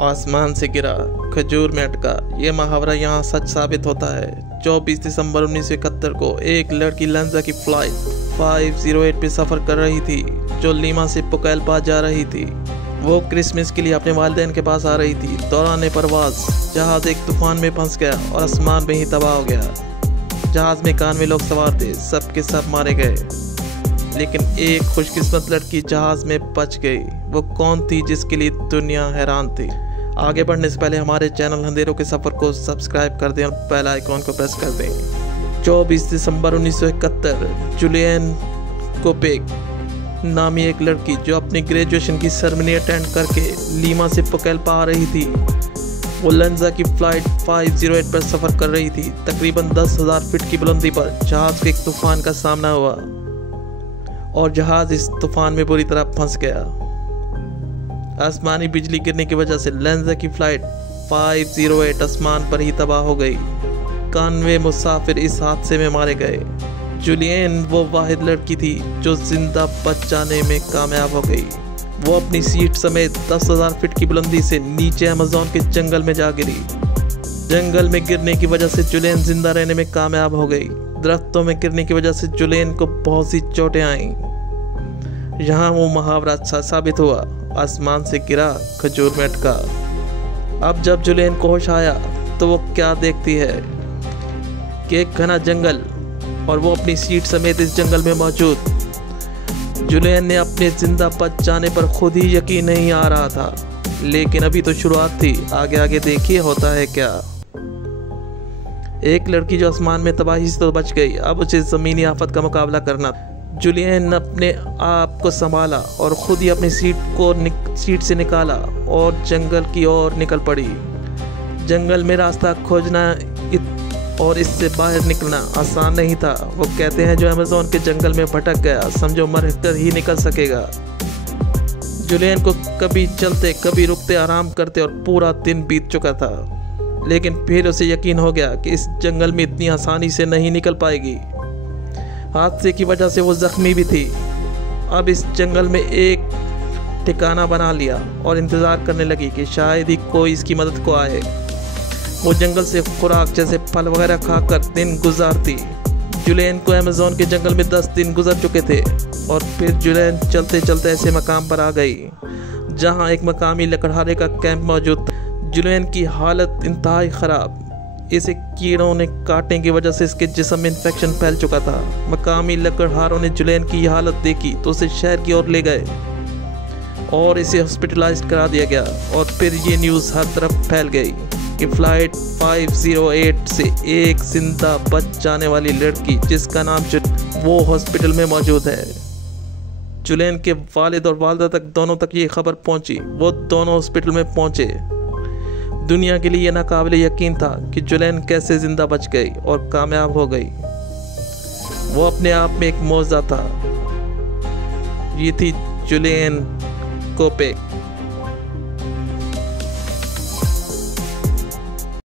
आसमान से गिरा खजूर में अटका, ये मुहावरा यहाँ सच साबित होता है। 24 दिसंबर 1971 को एक लड़की लंजा की फ्लाइट 508 पे सफ़र कर रही थी जो लीमा से पुकेलपा जा रही थी। वो क्रिसमस के लिए अपने वालिदैन के पास आ रही थी। दौरान परवाज जहाज एक तूफान में फंस गया और आसमान में ही तबाह हो गया। जहाज में 91 लोग सवार थे, सब के सब मारे गए, लेकिन एक खुशकिस्मत लड़की जहाज में बच गई। वो कौन थी जिसके लिए दुनिया हैरान थी? आगे बढ़ने से पहले हमारे चैनल अंधेरों के सफ़र को सब्सक्राइब कर दें और बेल आइकॉन को प्रेस कर दें। 24 दिसंबर 1971 जुलियन कोपेक नामी एक लड़की जो अपनी ग्रेजुएशन की सेरेमनी अटेंड करके लीमा से पुकेलपा आ रही थी, वो लंजा की फ्लाइट 508 पर सफ़र कर रही थी। तकरीबन 10,000 फीट की बुलंदी पर जहाज़ के एक तूफान का सामना हुआ और जहाज़ इस तूफान में बुरी तरह फंस गया। आसमानी बिजली गिरने की वजह से लंजा की फ्लाइट 508 आसमान पर ही तबाह हो गई। 91 मुसाफिर इस हादसे में मारे गए। जुलियन वो वाहिद लड़की थी जो जिंदा बच जाने में कामयाब हो गई। वो अपनी सीट समेत 10,000 फीट की बुलंदी से नीचे अमेज़न के जंगल में जा गिरी। जंगल में गिरने की वजह से जुलियन जिंदा रहने में कामयाब हो गई। दरख्तों में गिरने की वजह से जुलियन को बहुत सी चोटें आईं। यहाँ वो मुहावरा अच्छा साबित हुआ, आसमान से गिरा खजूर में अटका। अब जब जुलियन को होश आया तो वो क्या देखती है कि एक घना जंगल और वो अपनी सीट समेत इस जंगल में मौजूद। जुलियन ने अपने जिंदा बच जाने पर खुद ही यकीन नहीं आ रहा था, लेकिन अभी तो शुरुआत थी। आगे आगे देखिए होता है क्या। एक लड़की जो आसमान में तबाही से तो बच गई, अब उसे ज़मीनी आफत का मुकाबला करना। जुलियन ने अपने आप को संभाला और ख़ुद ही अपनी सीट से निकाला और जंगल की ओर निकल पड़ी। जंगल में रास्ता खोजना और इससे बाहर निकलना आसान नहीं था। वो कहते हैं जो अमेज़न के जंगल में भटक गया समझो मर कर ही निकल सकेगा। जुलियन को कभी चलते कभी रुकते आराम करते और पूरा दिन बीत चुका था, लेकिन फिर उसे यकीन हो गया कि इस जंगल में इतनी आसानी से नहीं निकल पाएगी। हादसे की वजह से वो जख्मी भी थी। अब इस जंगल में एक ठिकाना बना लिया और इंतज़ार करने लगी कि शायद ही कोई इसकी मदद को आए। वो जंगल से खुराक जैसे फल वगैरह खाकर दिन गुजारती। जुलियन को अमेज़न के जंगल में 10 दिन गुजर चुके थे और फिर जुलियन चलते चलते ऐसे मकाम पर आ गई जहां एक मकामी लकड़हारे का कैंप मौजूद था। जुलियन की हालत इंतहाई ख़राब। इसे कीड़ों ने काटने की वजह से इसके जिस्म में इन्फेक्शन फैल चुका था। मकामी लकड़हारों ने जुलियन की यह हालत देखी तो उसे शहर की ओर ले गए और इसे हॉस्पिटलाइज करा दिया गया। और फिर ये न्यूज़ हर तरफ फैल गई कि फ्लाइट 508 से एक जिंदा बच जाने वाली लड़की जिसका नाम वो हॉस्पिटल में मौजूद है। जुलियन के वालिद और वालदा तक दोनों तक ये खबर पहुंची। वो दोनों हॉस्पिटल में पहुंचे। दुनिया के लिए यह नाकाबिले यकीन था कि जुलियन कैसे जिंदा बच गई और कामयाब हो गई। वो अपने आप में एक मौजज़ा था। ये थी जुलियन कोपेक।